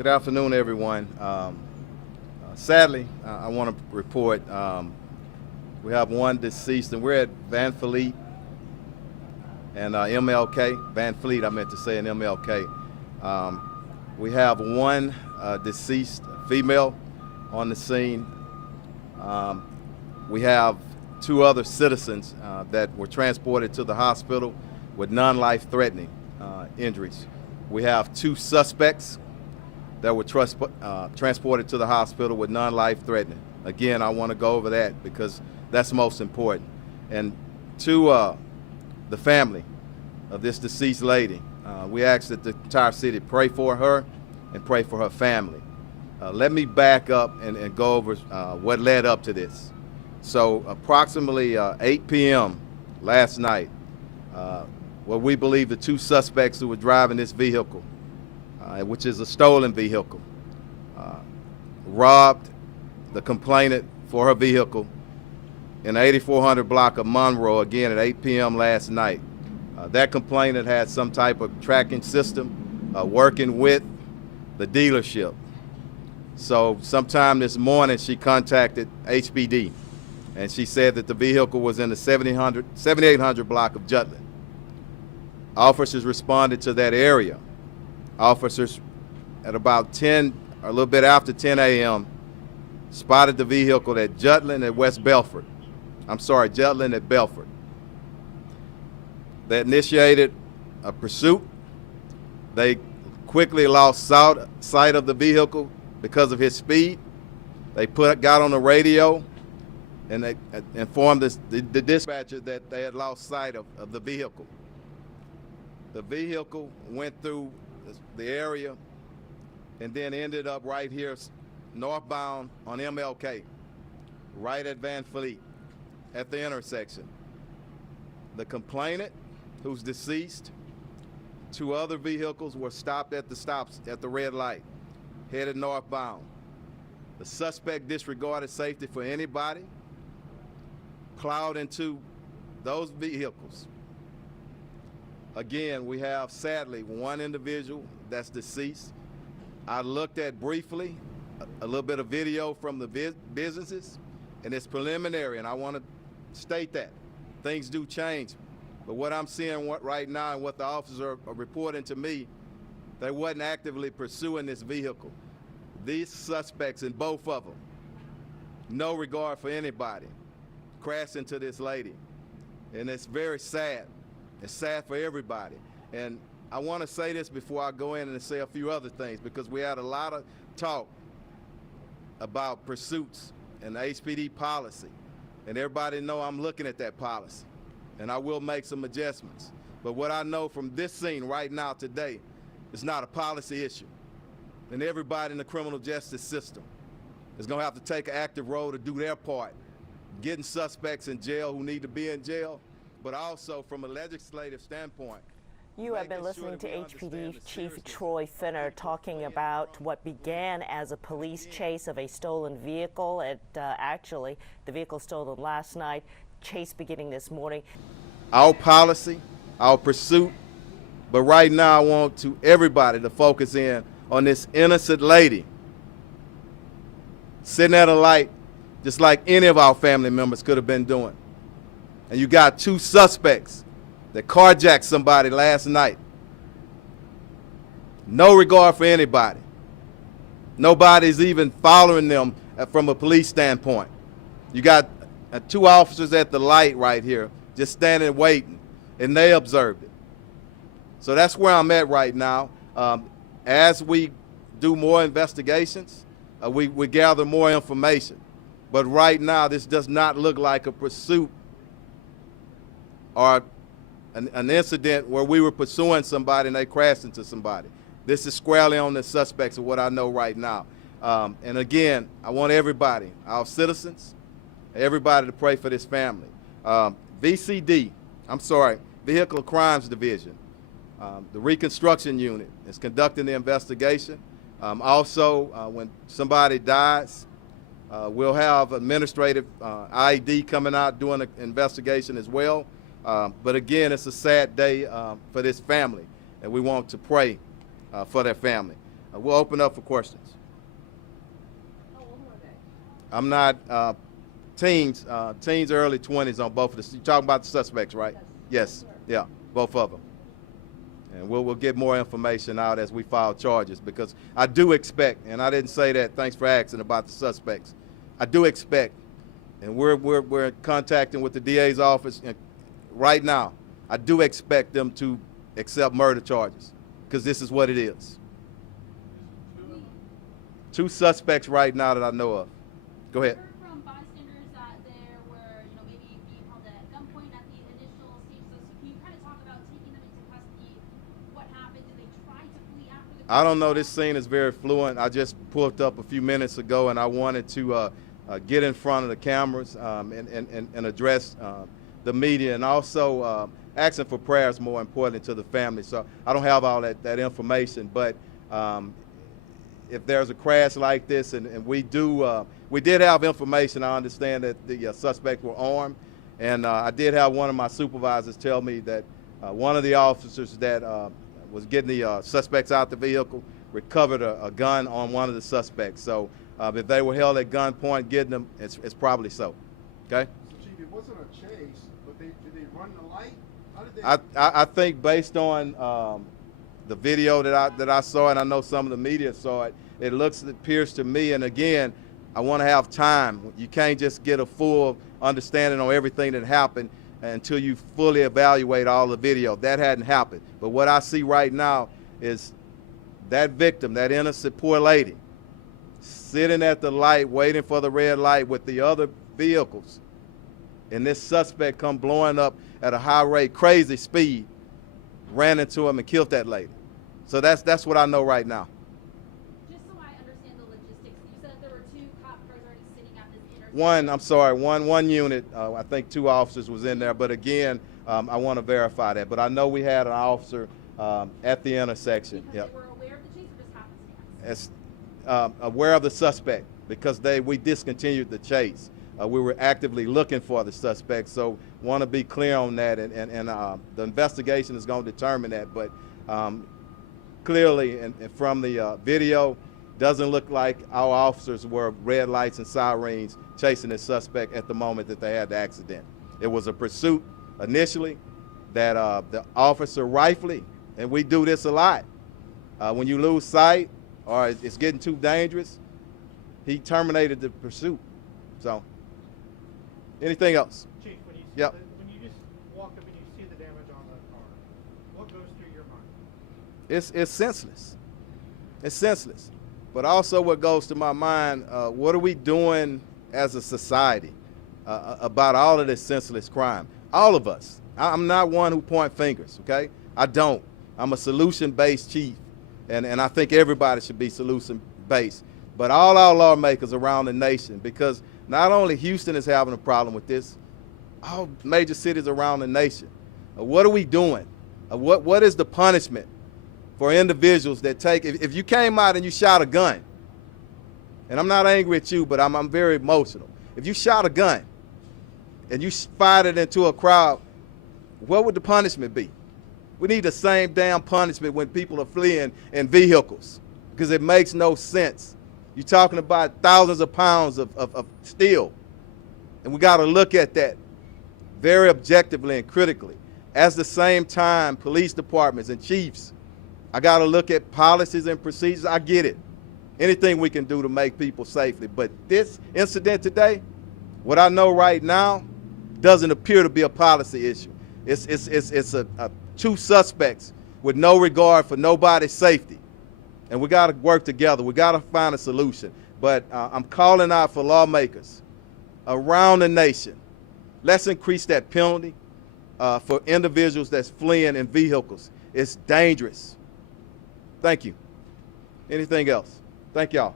Good afternoon, everyone. Sadly, I want to report we have one deceased, and we're at Van Fleet and MLK. Van Fleet, I meant to say, in MLK. We have one deceased female on the scene. We have two other citizens that were transported to the hospital with non-life-threatening injuries. We have two suspects that were transported to the hospital with non-life-threatening. Again, I want to go over that because that's most important. And to the family of this deceased lady, we ask that the entire city pray for her and pray for her family. Let me back up and go over what led up to this. So approximately 8 p.m. last night, what we believe the two suspects who were driving this vehicle, which is a stolen vehicle, robbed the complainant for her vehicle in the 8400 block of Monroe, again at 8 p.m. last night. That complainant had some type of tracking system working with the dealership. So sometime this morning she contacted HPD, and she said that the vehicle was in the 7800 block of Jutland. Officers responded to that area. Officers at about 10, or a little bit after 10 a.m., spotted the vehicle at Jutland at West Belford. Jutland at Belford. They initiated a pursuit. They quickly lost sight of the vehicle because of his speed. They got on the radio and they informed the dispatcher that they had lost sight of the vehicle. The vehicle went through the area and then ended up right here northbound on MLK, right at Van Fleet at the intersection. The complainant, who's deceased, two other vehicles were stopped at the red light, headed northbound. The suspect disregarded safety for anybody, plowed into those vehicles. Again, we have, sadly, one individual that's deceased. I looked at briefly a little bit of video from the businesses, and it's preliminary, and I want to state that. Things do change, but what I'm seeing right now and what the officers are reporting to me, they wasn't actively pursuing this vehicle. These suspects, in both of them, no regard for anybody, crashed into this lady, and it's very sad. It's sad for everybody. And I want to say this before I go in and say a few other things, because we had a lot of talk about pursuits and the HPD policy. And everybody know I'm looking at that policy, and I will make some adjustments. But what I know from this scene right now today, it's not a policy issue. And everybody in the criminal justice system is going to have to take an active role to do their part, getting suspects in jail who need to be in jail, but also from a legislative standpoint. You have been listening to HPD Chief Troy Finner talking about what began as a police chase of a stolen vehicle. Actually, the vehicle stolen last night, chase beginning this morning. Our policy, our pursuit, but right now I want everybody to focus in on this innocent lady sitting at a light just like any of our family members could have been doing. And you got two suspects that carjacked somebody last night. No regard for anybody. Nobody's even following them from a police standpoint. You got two officers at the light right here just standing waiting, and they observed it. So that's where I'm at right now. As we do more investigations, we gather more information. But right now, this does not look like a pursuit or an incident where we were pursuing somebody and they crashed into somebody. This is squarely on the suspects of what I know right now. And again, I want everybody, our citizens, everybody to pray for this family. Vehicle Crimes Division, the Reconstruction Unit is conducting the investigation. When somebody dies, we'll have administrative ID coming out doing an investigation as well. But again, it's a sad day for this family, and we want to pray for their family. We'll open up for questions. How old were they? I'm not teens, early 20s on both of the. You're talking about the suspects, right? Yes. Yeah, both of them. And we'll get more information out as we file charges, because I do expect, and I didn't say that, thanks for asking about the suspects. I do expect, and we're contacting with the DA's office right now. I do expect them to accept murder charges, because this is what it is. Two suspects right now that I know of. Go ahead. I heard from bystanders that there were, maybe being held at gunpoint at the initial stage. So can you kind of talk about taking them into custody? What happened? Did they try to flee after the? I don't know. This scene is very fluent. I just pulled up a few minutes ago, and I wanted to get in front of the cameras and address the media, and also asking for prayers, more importantly, to the family. So I don't have all that information, but if there's a crash like this, and we did have information. I understand that the suspects were armed, and I did have one of my supervisors tell me that one of the officers that was getting the suspects out the vehicle recovered a gun on one of the suspects. So if they were held at gunpoint getting them, it's probably so. Okay? So, Chief, it wasn't a chase, but did they run the light? How did they? I think based on the video that I saw, and I know some of the media saw it, it appears to me, and again, I want to have time. You can't just get a full understanding on everything that happened until you fully evaluate all the video. That hadn't happened. But what I see right now is that victim, that innocent poor lady, sitting at the light waiting for the red light with the other vehicles, and this suspect come blowing up at a high rate, crazy speed, ran into him and killed that lady. So that's what I know right now. Just so I understand the logistics, you said there were 2 cop cars already sitting at this intersection. One unit, I think 2 officers was in there, but again, I want to verify that. But I know we had an officer at the intersection. Because they were aware of the chase, or just happenstance? As aware of the suspect, because we discontinued the chase. We were actively looking for the suspect, so want to be clear on that, and the investigation is going to determine that. But clearly, and from the video, doesn't look like our officers were red lights and sirens chasing the suspect at the moment that they had the accident. It was a pursuit initially that the officer rightfully, and we do this a lot, when you lose sight or it's getting too dangerous, he terminated the pursuit. So, anything else? Chief, when you Yep. when you just walk up and you see the damage on the car, what goes through your mind? It's senseless. It's senseless. But also what goes to my mind, what are we doing as a society about all of this senseless crime? All of us. I'm not one who point fingers, okay? I don't. I'm a solution-based chief, and I think everybody should be solution-based. But all our lawmakers around the nation, because not only Houston is having a problem with this, all major cities around the nation. What are we doing? What is the punishment for individuals that take, if you came out and you shot a gun, and I'm not angry at you, but I'm very emotional. If you shot a gun and you fired it into a crowd, what would the punishment be? We need the same damn punishment when people are fleeing in vehicles, because it makes no sense. You're talking about thousands of pounds of steel, and we got to look at that very objectively and critically. At the same time, police departments and chiefs, I got to look at policies and procedures. I get it. Anything we can do to make people safely. But this incident today, what I know right now, doesn't appear to be a policy issue. It's two suspects with no regard for nobody's safety. And we got to work together. We got to find a solution. But I'm calling out for lawmakers around the nation. Let's increase that penalty for individuals that's fleeing in vehicles. It's dangerous. Thank you. Anything else? Thank y'all.